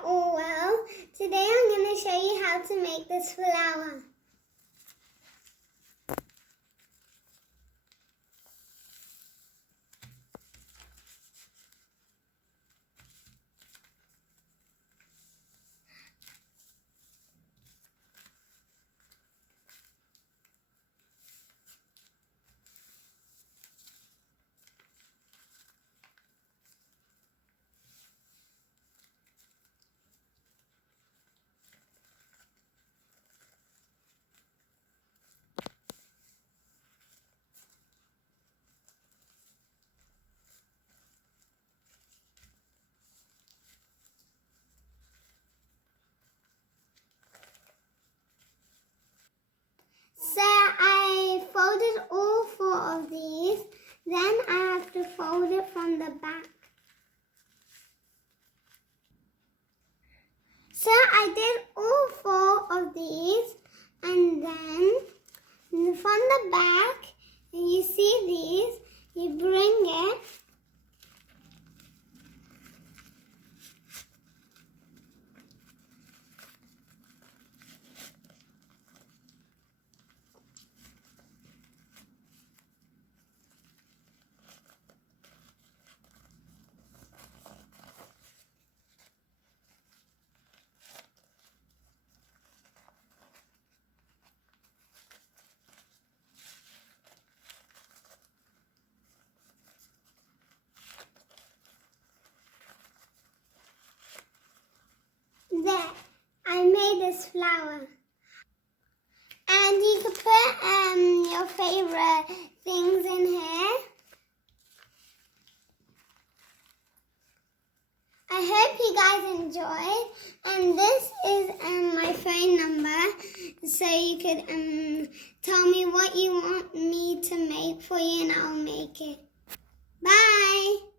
are all well. Today I'm going to show you how to make this flower. So I folded all 4 of these, then I have to fold it from the back. So I did all 4 of these, and then from the back, you see these, you bring it. There, I made this flower. And you could put your favorite things in here. I hope you guys enjoyed. And this is my phone number, so you could tell me what you want me to make for you and I'll make it. Bye!